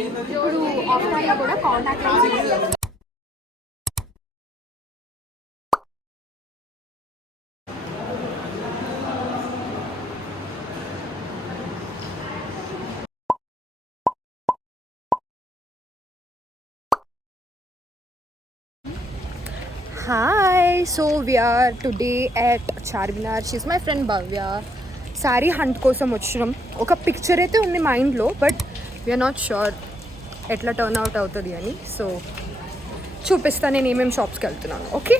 ఇప్పుడు ఆఫ్లైన్లో కూడా contact lens. Hi, so we are today at Charminar. She's my friend Bhavya. Saree hunt కోసం వచ్చాం. ఒక పిక్చర్ అయితే ఉంది మైండ్లో, బట్ వీఆర్ నాట్ షూర్ ఎట్లా టర్న్ అవుట్ అవుతుంది అని. సో చూపిస్తాను నేను ఏమేమి షాప్స్కి వెళ్తున్నాను. Okay,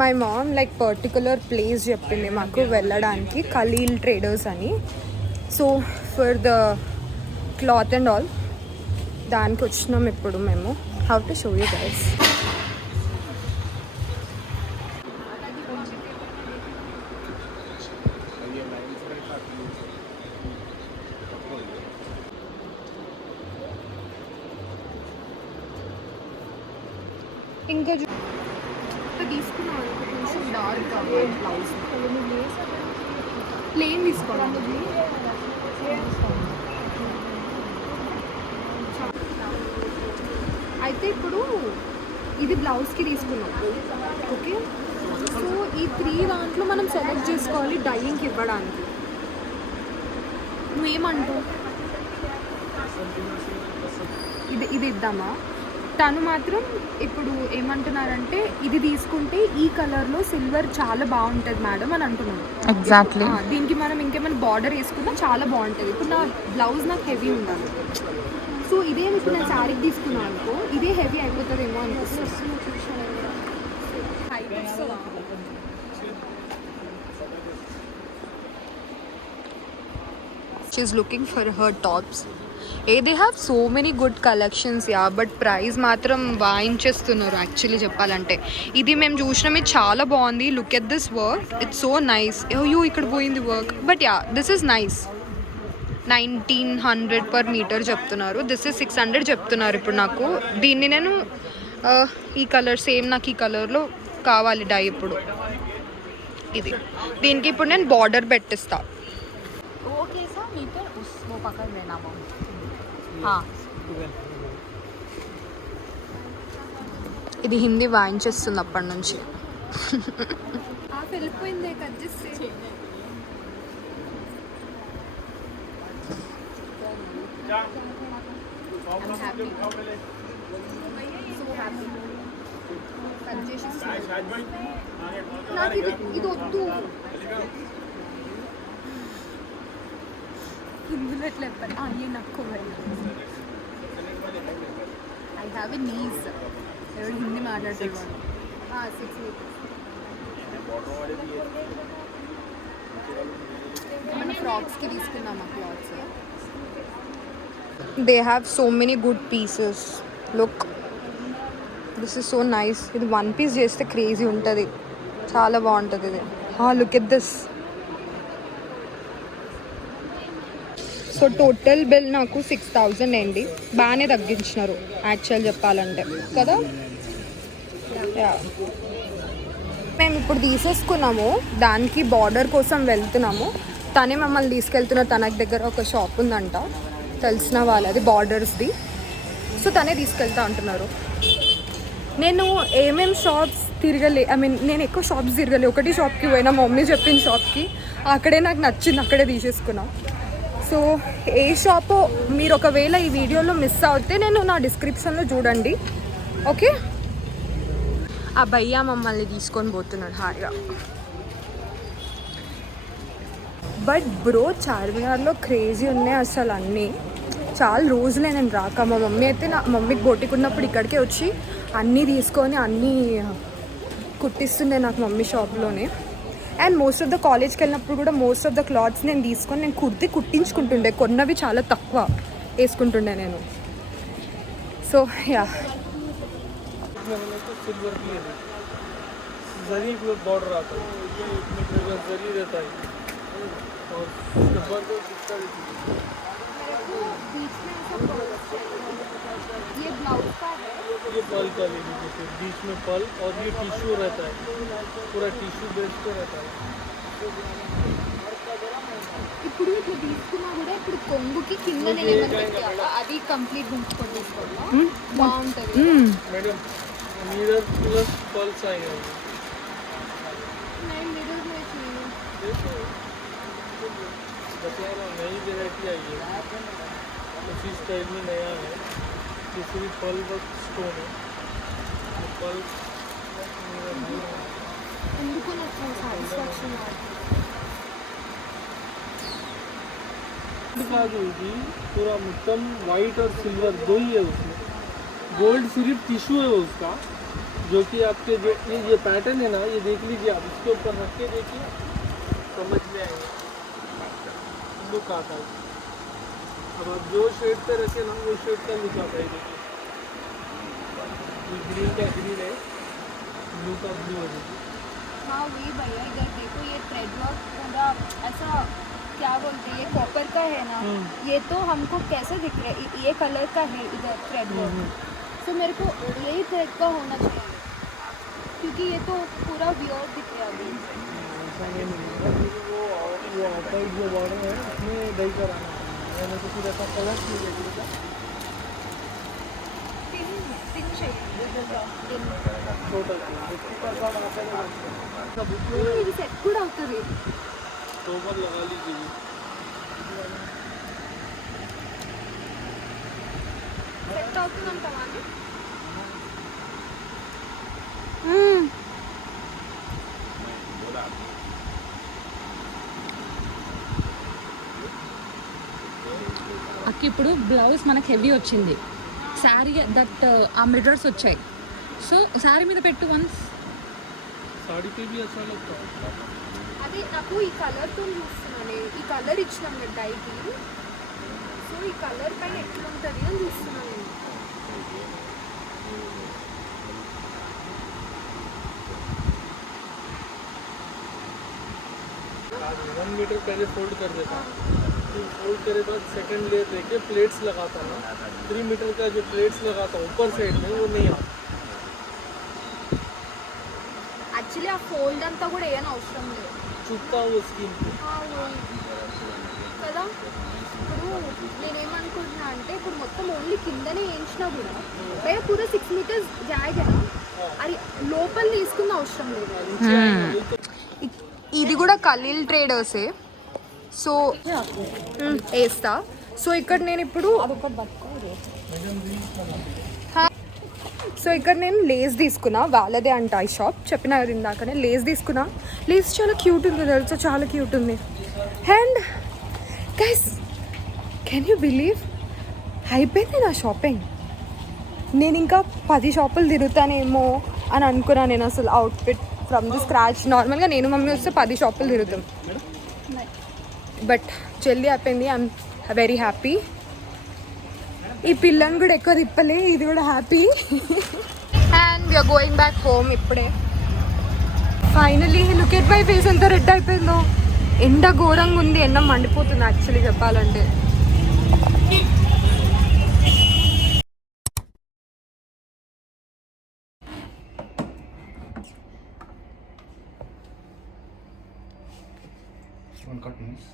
my mom like particular place చెప్పింది మాకు వెళ్ళడానికి, ఖలీల్ ట్రేడర్స్ అని. So for the cloth and all దానికి వచ్చినాం ఇప్పుడు మేము. How to show you guys. ఇంకా తీసుకున్నాను కొంచెం డార్క్ బ్లౌజ్ ప్లేన్ తీసుకోవాలి. అయితే ఇప్పుడు ఇది బ్లౌజ్కి తీసుకున్నాం. ఓకే, సో ఈ 3 దాంట్లో మనం సెలెక్ట్ చేసుకోవాలి డైయింగ్కి ఇవ్వడానికి. నువ్వేమంటావు? ఇది ఇద్దామా? తను మాత్రం ఇప్పుడు ఏమంటున్నారంటే ఇది తీసుకుంటే ఈ కలర్లో సిల్వర్ చాలా బాగుంటుంది మేడం అని అంటున్నాను. ఎగ్జాక్ట్లీ. దీనికి మనం ఇంకేమైనా బార్డర్ వేసుకున్నా చాలా బాగుంటుంది. ఇప్పుడు నా బ్లౌజ్ నాకు హెవీ ఉండాలి, సో ఇదే ఇప్పుడు నేను శారీకి తీసుకున్నాను అనుకో, ఇదే హెవీ అయిపోతుందేమో అనిపిస్తుంది. She's looking for her tops. They have so many good collections, yeah, but price మాత్రం వాయించేస్తున్నారు యాక్చువల్లీ చెప్పాలంటే. ఇది మేము చూసినాం, ఇది చాలా బాగుంది. Look at this work, it's so nice. అయ్యో ఇక్కడ పోయింది work, but yeah this is nice. 1900 per metre చెప్తున్నారు. దిస్ ఇస్ 600 చెప్తున్నారు ఇప్పుడు నాకు. దీన్ని నేను ఈ కలర్ సేమ్ నాకు ఈ కలర్లో కావాలి డై. ఇప్పుడు ఇది దీనికి ఇప్పుడు నేను బార్డర్ పెట్టిస్తా. ఇది హిందీ వాయించేస్తుంది అప్పటి నుంచి. నాకు ఇది వద్దు. హిందీలో ఎట్లా చెప్పాలి? అయ్యే నాకు ఐ హ్యావ్ ఎ నీస్. ఎవరు హిందీ మాట్లాడేవాడు? 6 meters. మన ఫ్రాక్స్కి తీసుకున్నామా clothes. They have so many good pieces. Look, this is so nice. ఇది 1 piece చేస్తే క్రేజీ ఉంటుంది, చాలా బాగుంటుంది ఇది. Look at this. So total bill నాకు 6000 అండి. బాగానే తగ్గించినారు యాక్చువల్ చెప్పాలంటే కదా. మేము ఇప్పుడు తీసేసుకున్నాము, దానికి బార్డర్ కోసం వెళ్తున్నాము. తనే మమ్మల్ని తీసుకెళ్తున్నారు. తనకి దగ్గర ఒక షాప్ ఉందంట తెలిసిన వాళ్ళది బార్డర్స్ది. సో తనే తీసుకెళ్తా అంటున్నారు. నేను ఏమేమి షాప్స్ తిరగలే, నేను ఎక్కువ షాప్స్ తిరగలే. ఒకటి షాప్కి పోయినా, మమ్మీ చెప్పిన షాప్కి. అక్కడే నాకు నచ్చింది, అక్కడే తీసేసుకున్నా. సో ఏ షాపో మీరు ఒకవేళ ఈ వీడియోలో మిస్ అవుతే నేను నా డిస్క్రిప్షన్లో చూడండి. ఓకే, ఆ భయ్యా మమ్మల్ని తీసుకొని పోతున్నాడు హాయిగా. బట్ బ్రో చార్మినార్లో క్రేజీ ఉన్నాయి అసలు అన్నీ. చాలా రోజులే నేను రాక. మా మమ్మీ అయితే నా మమ్మీకి బోటికి ఉన్నప్పుడు ఇక్కడికే వచ్చి అన్నీ తీసుకొని అన్నీ కుట్టిస్తుండే నాకు మమ్మీ షాప్లోనే. అండ్ మోస్ట్ ఆఫ్ ద కాలేజ్కి వెళ్ళినప్పుడు కూడా మోస్ట్ ఆఫ్ ద క్లాత్స్ నేను తీసుకొని నేను కుట్టించుకుంటుండే. కొన్నవి చాలా తక్కువ వేసుకుంటుండే నేను. సో యా, ये ब्लाउज का है, ये पल का ले लीजिए, बीच में पल और ये टिश्यू रहता है, पूरा टिश्यू बेस्ड पे रहता है। ఇప్పుడు ఇట్లా తీసుకున్నా కూడా ఇప్పుడు కొంగుకి కింద నేను ఏమైనా పెట్టా అది కంప్లీట్ గుంచుకొని తీసుకోవాలా బాగుంటుంది मैडम मिरर प्लस पल्स आएगा నేను మిడిల్ देखो बता रहा हूँ नई वेराइटी आई है उसी स्टाइल में नया है दूसरी पल वर्क स्टोन है पल ఎందుకు నాకు సాటిస్ఫాక్షన్ जी पूरा उत्तम वाइट और सिल्वर दो ही है उसमें गोल्ड सिर्फ टिश्यू है उसका जो कि आपके जो ये पैटर्न है ना ये देख लीजिए आप इसके ऊपर रख के देखिए समझ में आएगा लुक आता है अब आप जो शेड पे रखे ना वो शेड का लुक आता है देखिए ये ग्रीन का ग्रीन है ब्लू का ब्लू है देखिए हाँ वही भैया इधर देखो ये थ्रेड वर्क पूरा ऐसा क्या बोलते हैं ये कॉपर का है ना ये तो हमको कैसे दिख रहा है ये कलर का है इधर थ्रेड वर्क तो मेरे को यही थ्रेड का होना चाहिए क्योंकि ये तो पूरा वियर दिख रहा है अभी ऐसा नहीं मिलेगा वो आउटसाइड जो बॉर्डर है उसमें डई कराना है मैंने तो फिर ऐसा कलर नहीं देखा पिन चाहिए टोटल ఇది సెట్ కూడా అవుతుంది टोपर लगा लीजिए సెట్ అవుతుందంటావా అని అక్క ఇప్పుడు బ్లౌజ్ మనకు హెవీ వచ్చింది శారీ దట్ ఆ మిర్రర్స్ వచ్చాయి సో శారీ మీద పెట్టు వన్స్ साड़ी पे भी अच्छा लगता है అది నాకు ఈ కలర్తో చూస్తున్నాను ఈ కలర్ ఇచ్చినాం నేను డైకి సో ఈ కలర్ పైన ఎట్లా ఉంటుంది అని చూస్తున్నాను నేను वन मीटर पहले फोल्ड कर देता फिर फोल्ड करे बाद सेकंड लेयर लेके प्लेट्स लगाता ना 3 मीटर का जो प्लेट्स लगाता ऊपर साइड में वो नहीं आता యాక్చువల్లీ ఆ ఫోల్డ్ అంతా కూడా ఏం అవసరం లేదు चुपता वो स्किन पे కదా ఇప్పుడు నేనేమనుకుంటున్నా అంటే ఇప్పుడు మొత్తం ఓన్లీ కిందనే వేయించినా కూడా భయ పూరా 6 మీటర్స్ జాగా అది లోపల తీసుకున్న అవసరం లేదు ఇది కూడా ఖలీల్ ట్రేడర్సే సో వేస్తా సో ఇక్కడ నేను ఇప్పుడు సో ఇక్కడ నేను లేస్ తీసుకున్నా వాళ్ళదే అంట ఈ షాప్ చెప్పిన కదా ఇందాకనే లేస్ తీసుకున్నా లేస్ చాలా క్యూట్ ఉంది తెలుసా చాలా క్యూట్ ఉంది and guys can you believe అయిపోయింది నా షాపింగ్ నేను ఇంకా 10 షాపులు తిరుగుతానేమో అని అనుకున్నా నేను అసలు అవుట్ఫిట్ ఫ్రమ్ ది స్క్రాచ్ నార్మల్గా నేను మమ్మీ వస్తే 10 షాపులు తిరుగుతాం బట్ జల్దీ అయిపోయింది ఐఎమ్ వెరీ హ్యాపీ ఈ పిల్లని కూడా ఎక్కువ తిప్పలే ఇది కూడా happy and we're going back home ఇప్పుడే finally look at my face ఎంత రెడ్ అయిపోయిందో ఎండ ఘోరంగా ఉంది ఎండ మండిపోతుంది యాక్చువల్లీ చెప్పాలంటే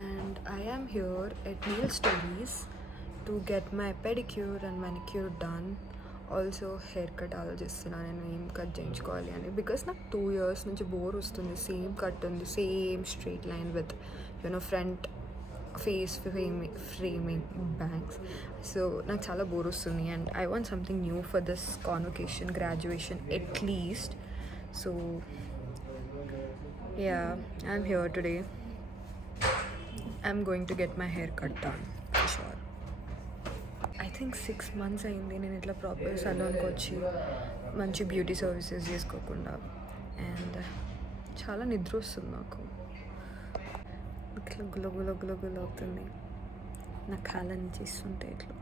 And I am here at Nail Stories to get my pedicure and manicure done. Also haircut ఆలోచిస్తున్నాను నేను ఏం కట్ చేయించుకోవాలి అని బికాస్ నాకు 2 years నుంచి బోర్ వస్తుంది సేమ్ కట్ ఉంది same straight line with you know front face framing bangs so నాకు చాలా బోర్ వస్తుంది and I want something new for this convocation graduation at least so yeah I'm here today I'm going to get my hair cut done for sure. I think 6 months అయింది నేను ఇట్లా ప్రాపర్ సలూన్కి వచ్చి మంచి beauty services చేసుకోకుండా అండ్ చాలా నిద్ర వస్తుంది నాకు ఇట్లా గుల అవుతుంది నా కాళ్ళని చేస్తుంటే ఇట్లా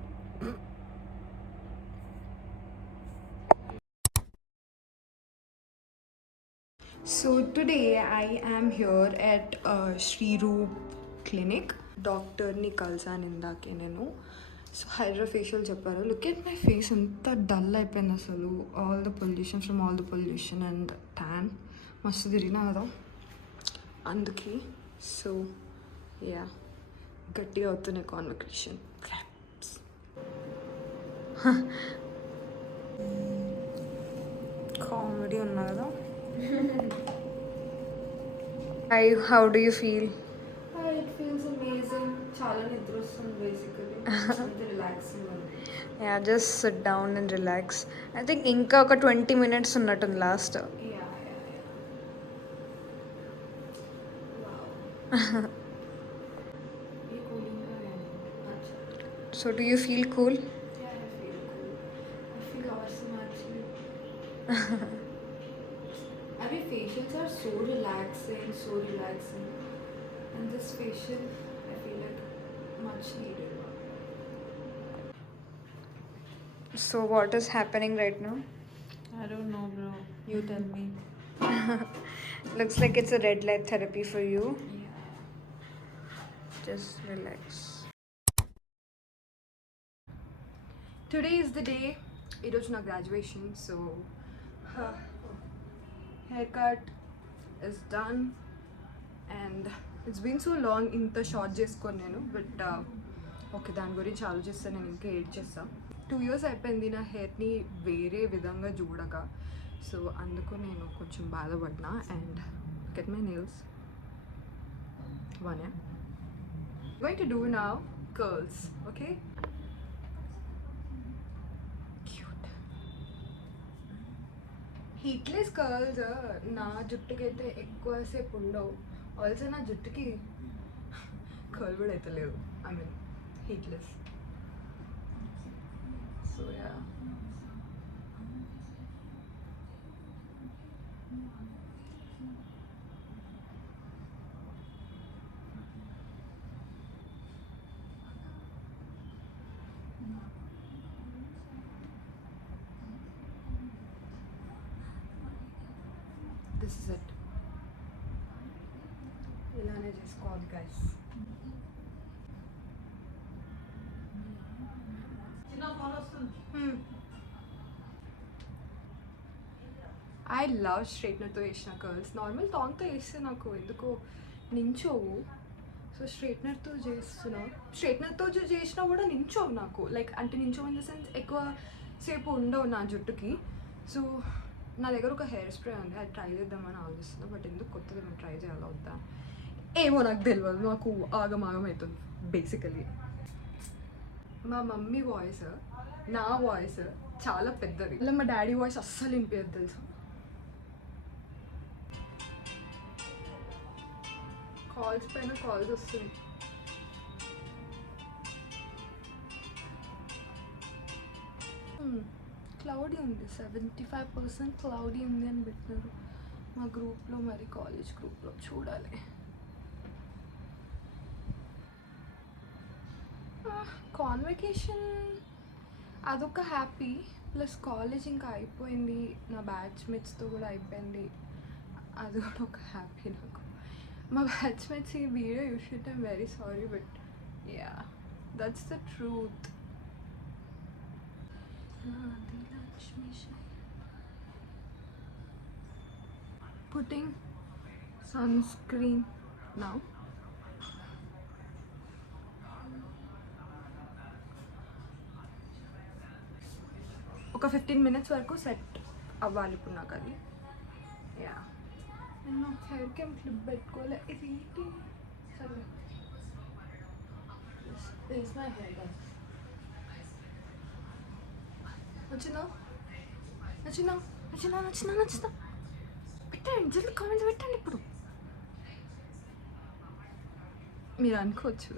So today I am here at Sri Roop clinic డాక్టర్ని కలిసాను ఇందాకే నేను సో హైడ్రా ఫేషియల్ చెప్పారు లుక్ ఎట్ మై ఫేస్ ఎంత డల్ అయిపోయింది అసలు all the pollution from all the pollution and tan మస్తు తిరిగినా కదా అందుకే సో యా గట్టిగా అవుతున్నాయి కాన్వర్సేషన్ క్రాప్స్. కామెడీ ఉన్నా కదా. How do you feel? It feels amazing. చాలా నిద్ర వస్తుంది బేసికలీ. అంత రిలాక్సింగ్ ఉంది. Yeah just SIT down and relax. I think ఇంకా ఒక 20 minutes ఉన్నట్టుంది లాస్ట్. Yeah. ये कूलिंग का है. अच्छा. So do you feel cool? Yeah, I feel cool. I feel awesome actually. I mean, facials are so relaxing. And this facial, I feel like much needed. So what is happening right now? I don't know, bro. You tell me. Looks like it's a red light therapy for you. Yeah. Just relax. Today is the day. It was my graduation, so haircut is done, and it's been so long. ఇంత షార్ట్ చేసుకోను నేను, but okay దాని గురించి ఆలోచిస్తే నేను ఇంకా ఏడ్ చేస్తాను. 2 years అయిపోయింది నా హెయిర్ని వేరే విధంగా చూడక, సో అందుకు నేను కొంచెం బాధపడినా. And get my nails one going to do now curls, okay? Cute. Heatless curls నా జుట్టుకి అయితే ఎక్కువసేపు ఉండవు. ఆల్సో నా జుట్టుకి కర్ల్ కూడా అయితే లేదు. I mean heatless. So yeah. This is it. ఇలానే చేసుకోవాలి గైస్. ఐ లవ్ స్ట్రైట్నర్తో వేసిన కర్ల్స్. నార్మల్ టాంగ్తో వేస్తే నాకు ఎందుకో నించోవు. సో స్ట్రైట్నర్తో చేస్తున్నా. స్ట్రైట్నర్తో చేసినా కూడా నించోవు నాకు. లైక్ అంటే నించోవు ఇన్ ద సెన్స్ ఎక్కువ సేపు ఉండవు నా జుట్టుకి. సో నా దగ్గర ఒక హెయిర్ స్ప్రే ఉంది, అది ట్రై చేద్దామని ఆలోచిస్తున్నా. బట్ ఎందుకు కొత్తది మేము ట్రై చేయాలా వద్దా ఏమో నాకు తెలియదు. నాకు ఆగమాగం అవుతుంది బేసికలీ. మా మమ్మీ వాయిస్ నా వాయిస్ చాలా పెద్దది. అలా మా డాడీ వాయిస్ అస్సలు వినిపించదు తెలుసా. కాల్స్ పైన కాల్స్ వస్తుంది. క్లౌడీ ఉంది, 75% క్లౌడీ ఉంది అని పెట్టినారు మా గ్రూప్లో. మరి కాలేజ్ గ్రూప్లో చూడాలి. కాన్వకేషన్ అదొక హ్యాపీ, ప్లస్ కాలేజ్ ఇంకా అయిపోయింది, నా బ్యాచ్మేట్స్తో కూడా అయిపోయింది, అది కూడా ఒక హ్యాపీ నాకు. మా బ్యాచ్మేట్స్ ఈ వీడియో చూస్తుంటే I'm very sorry, but yeah that's the truth. Putting sunscreen now. ఒక 15 minutes వరకు సెట్ అవ్వాలి ఇప్పుడు నాకు అది. యా నేను హెయిర్కి ఏం క్లిప్ పెట్టుకోలే. ఇది ఏంటి సరే దిస్ మై హెయిర్. నచ్చిందా నచ్చిందా నచ్చిందా నచ్చిందా నచ్చిందా పెట్టండి, జల్దీ కామెంట్స్ పెట్టండి. ఇప్పుడు మీరు అనుకోవచ్చు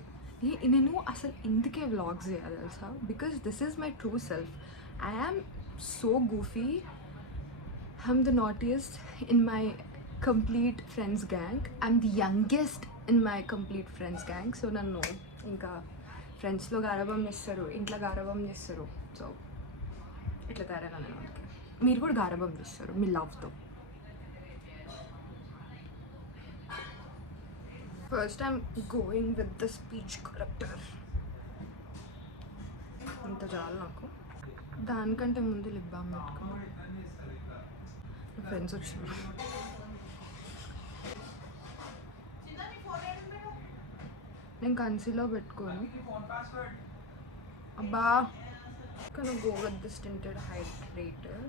నేను అసలు ఎందుకే వ్లాగ్స్ చేయాలి తెలుసా, because this is my true self. I am so goofy. I'm the naughtiest in my complete friends gang. I'm the youngest in my complete friends gang. So nanu inka friends lo garabam chestaru, intla garabam chestaru. So itla tayarana nenu meer kuda garabam chestaru మీ love తో. First I'm going with the speech corrector. ఇంత చాలు నాకు. దానికంటే ముందు lip balm పెట్టుకున్నాను. ఫ్రెండ్స్ వచ్చినారు. నేను కన్సీలర్ పెట్టుకోను. అబ్బా కానీ go with this tinted hydrator.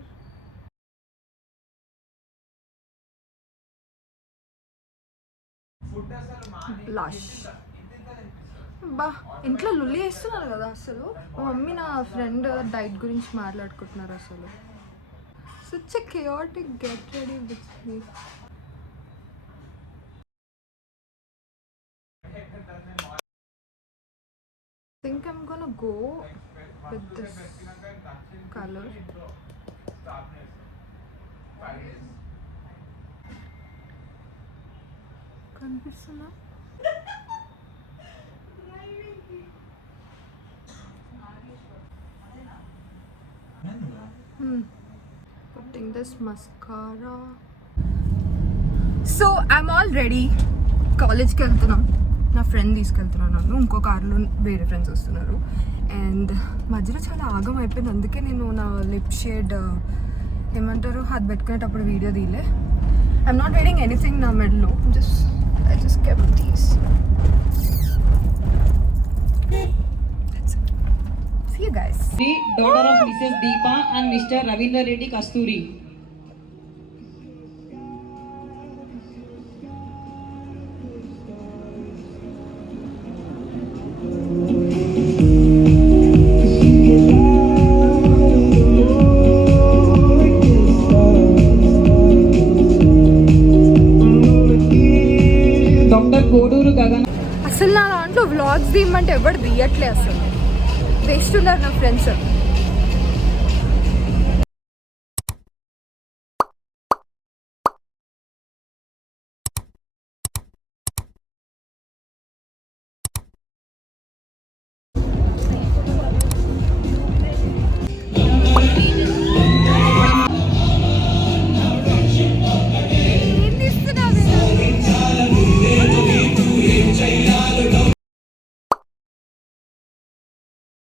Blush. బా ఇంట్లో లుల్లి వేస్తున్నారు కదా అసలు. మా మమ్మీ నా ఫ్రెండ్ డైట్ గురించి మాట్లాడుకుంటున్నారు అసలు. such a chaotic get ready with me. I think I'm gonna go with this color. కనిపిస్తుందా? Putting this mascara. So I'm all ready. కాలేజ్కి వెళ్తున్నాం. నా ఫ్రెండ్ తీసుకెళ్తున్నాను నన్ను. ఇంకో కార్లో వేరే ఫ్రెండ్స్ వస్తున్నారు. అండ్ మధ్యలో చాలా ఆగం అయిపోయింది. అందుకే నేను నా లిప్ షేడ్ ఏమంటారు అది పెట్టుకునేటప్పుడు వీడియో తీయలే. ఐఎమ్ నాట్ వేరింగ్ ఎనీథింగ్ నా మెడలో. I just kept these. That's it. See you guys. The daughter of Mrs. Deepa and Mr. Ravindra Reddy Kasturi. Dr. Koduru Gagan. అసలు నా దాంట్లో వ్లాగ్స్ తీయమంటే ఎవరు తీయట్లే అసలు. వేస్ట్ ఉన్నారు నా ఫ్రెండ్స్.